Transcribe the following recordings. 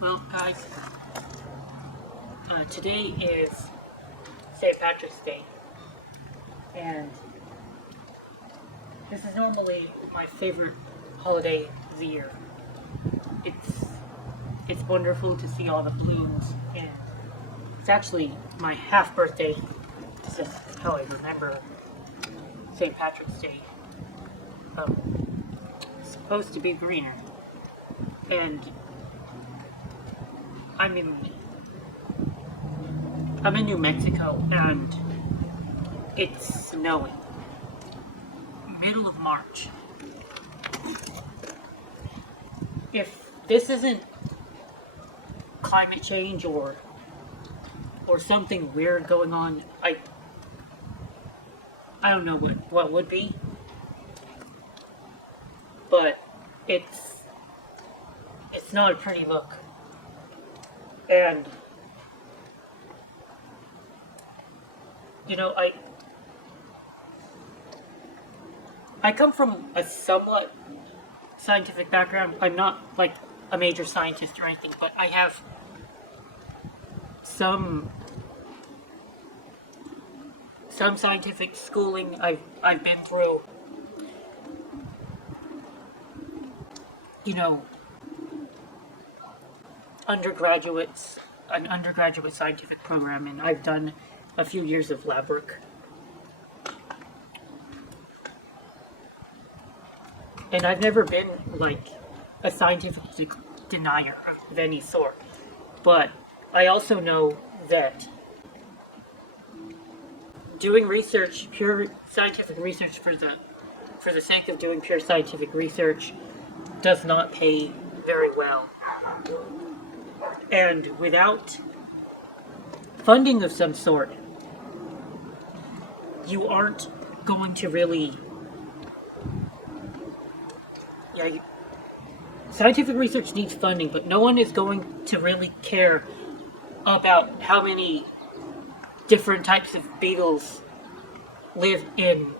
Well, guys, today is St. Patrick's Day, and this is normally my favorite holiday of the year. It's it's wonderful to see all the balloons, and it's actually my half birthday. This is how I remember St. Patrick's Day. It's supposed to be greener, and I'm in I'm in New Mexico, and it's snowing. Middle of March. If this isn't climate change or something weird going on, I don't know what would be, but it's not a pretty look. And you know, I come from a somewhat scientific background. I'm not like a major scientist or anything, but I have some scientific schooling. I've been through, you know, an undergraduate scientific program, and I've done a few years of lab work. And I've never been like a scientific denier of any sort. But I also know that doing research, pure scientific research for the sake of doing pure scientific research, does not pay very well. And without funding of some sort, you aren't going to really... Scientific research needs funding, but no one is going to really care about how many different types of beetles live in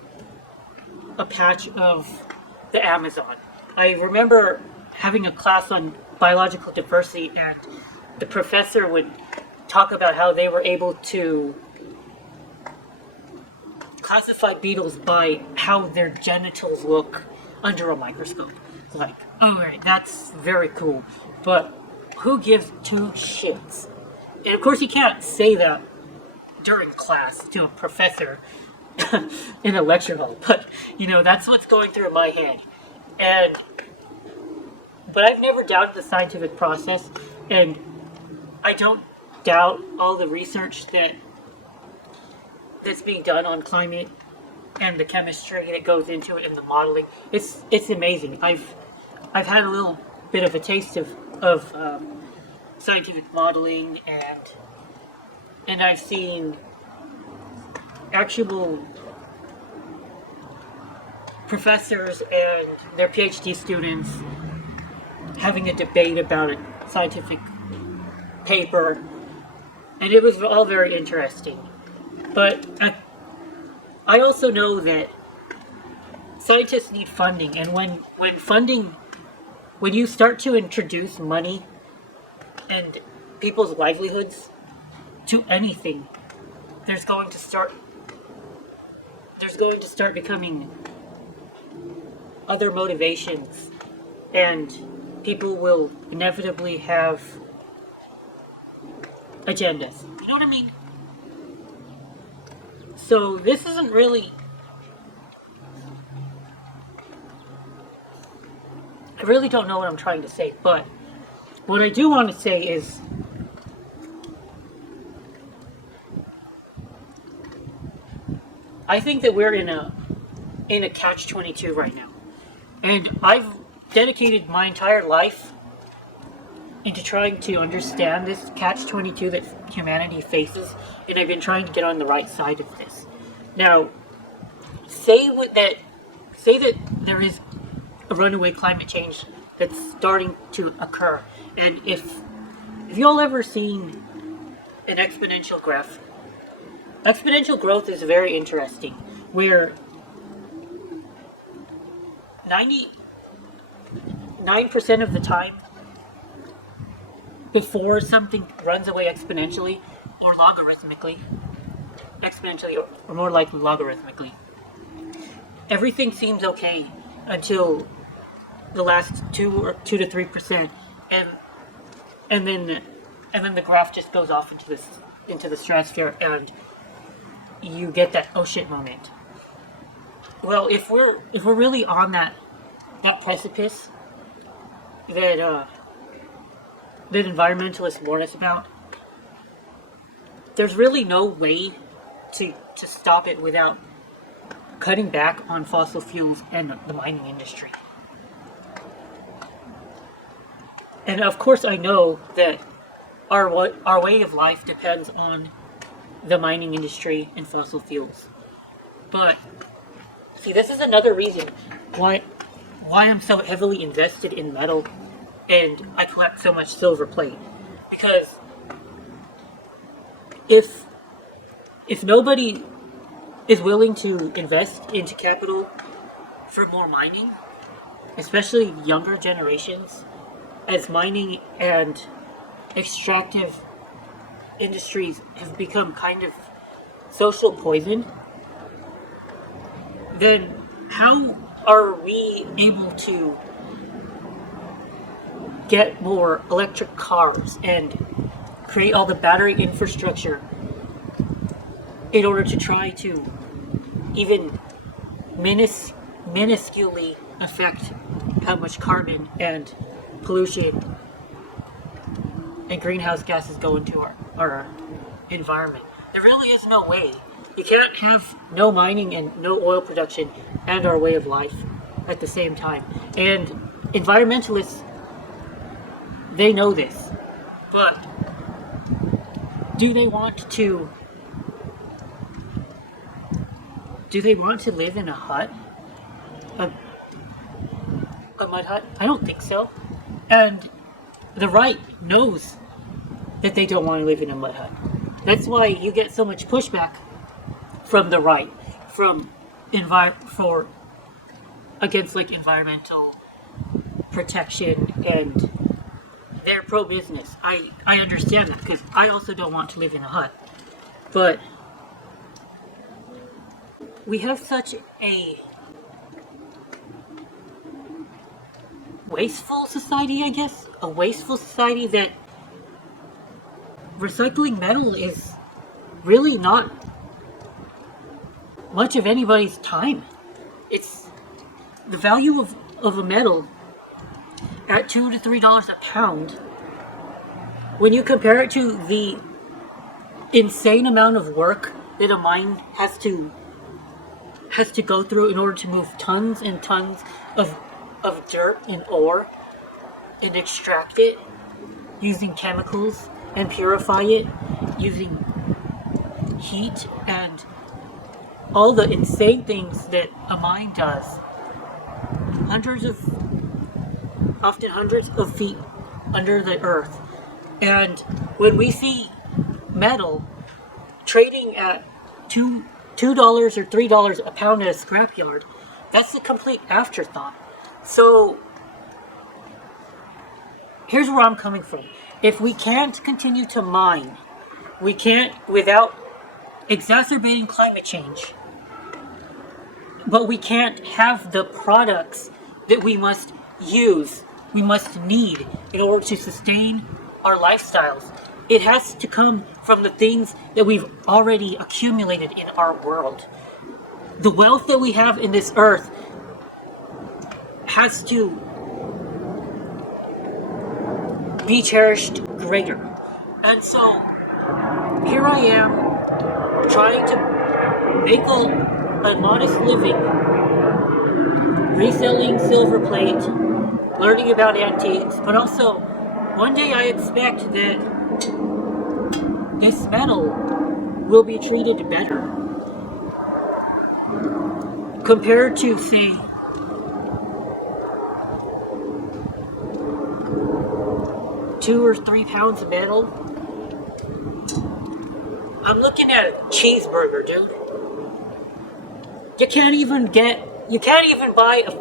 a patch of the Amazon. I remember having a class on biological diversity, and the professor would talk about how they were able to classify beetles by how their genitals look under a microscope. Like, alright, that's very cool, but who gives two shits? And of course you can't say that during class to a professor in a lecture hall, but, you know, that's what's going through my head. But I've never doubted the scientific process, and I don't doubt all the research that's being done on climate and the chemistry that goes into it and the modeling. It's amazing. I've had a little bit of a taste of scientific modeling, and I've seen actual professors and their PhD students having a debate about a scientific paper, and it was all very interesting. But I also know that scientists need funding, and when you start to introduce money and people's livelihoods to anything, there's going to start becoming other motivations, and people will inevitably have agendas. You know what I mean? So this isn't really... I really don't know what I'm trying to say, but what I do want to say is I think that we're in a catch-22 right now. And I've dedicated my entire life into trying to understand this catch-22 that humanity faces, and I've been trying to get on the right side of this. Now, say that there is a runaway climate change that's starting to occur, and if y'all ever seen an exponential graph, exponential growth is very interesting, where 99% of the time before something runs away exponentially or logarithmically, exponentially or more likely logarithmically, everything seems okay until the last 2 to 3%, and and then the graph just goes off into the stratosphere, and you get that oh shit moment. Well, if we're really on that precipice that environmentalists warn us about, there's really no way to stop it without cutting back on fossil fuels and the mining industry. And of course, I know that our way of life depends on the mining industry and fossil fuels. But see, this is another reason why I'm so heavily invested in metal and I collect so much silver plate. Because if nobody is willing to invest into capital for more mining, especially younger generations, as mining and extractive industries have become kind of social poison, then how are we able to get more electric cars and create all the battery infrastructure in order to try to even minusculely affect how much carbon and pollution and greenhouse gases go into our environment? There really is no way. You can't have no mining and no oil production and our way of life at the same time. And environmentalists, they know this. But do they want to live in a hut? A mud hut? I don't think so. And the right knows that they don't want to live in a mud hut. That's why you get so much pushback from the right, against like environmental protection, and they're pro-business. I understand that, because I also don't want to live in a hut. But we have such a wasteful society, I guess. A wasteful society that recycling metal is really not much of anybody's time. It's the value of a metal at $2 to $3 a pound. When you compare it to the insane amount of work that a mine has to go through in order to move tons and tons of dirt and ore and extract it using chemicals and purify it using heat and all the insane things that a mine does, often hundreds of feet under the earth. And when we see metal trading at $2 or $3 a pound at a scrapyard, that's a complete afterthought. So here's where I'm coming from. If we can't continue to mine, we can't, without exacerbating climate change, but we can't have the products that we must use, we must need in order to sustain our lifestyles. It has to come from the things that we've already accumulated in our world. The wealth that we have in this earth has to be cherished greater. And so here I am trying to make a modest living, reselling silver plate, learning about antiques, but also one day I expect that this metal will be treated better compared to, say, $2 or $3 of metal. I'm looking at a cheeseburger, dude. You can't even buy a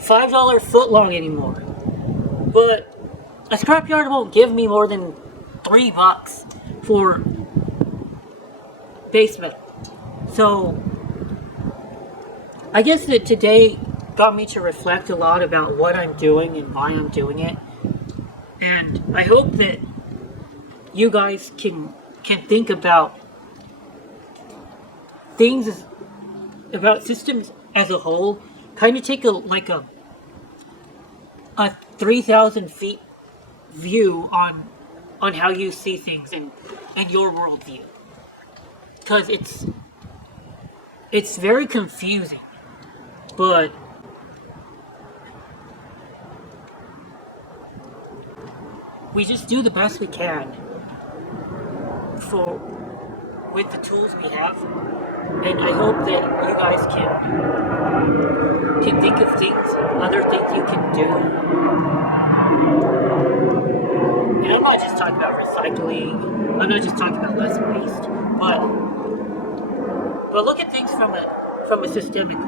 $5 footlong anymore. But a scrapyard won't give me more than $3 for base metal. So I guess that today got me to reflect a lot about what I'm doing and why I'm doing it. And I hope that you guys can think about things about systems as a whole. Kind of take a 3,000 feet view on how you see things and your worldview, because it's very confusing, but we just do the best we can for with the tools we have, and I hope that you guys can think of other things you can do. And I'm not just talking about recycling. I'm not just talking about less waste, but look at things from a systemic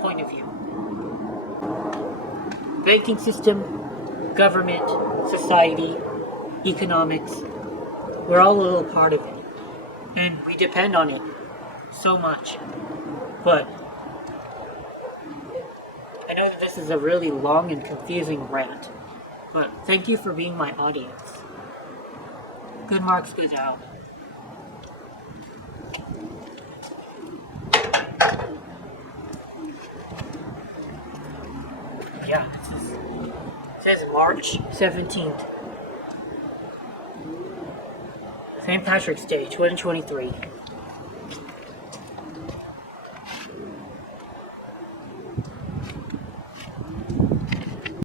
point of view. Banking system, government, society, economics. We're all a little part of it, and we depend on it so much. But I know that this is a really long and confusing rant, but thank you for being my audience. Good Marks goes out. Yeah, it says March 17th. St. Patrick's Day, 2023.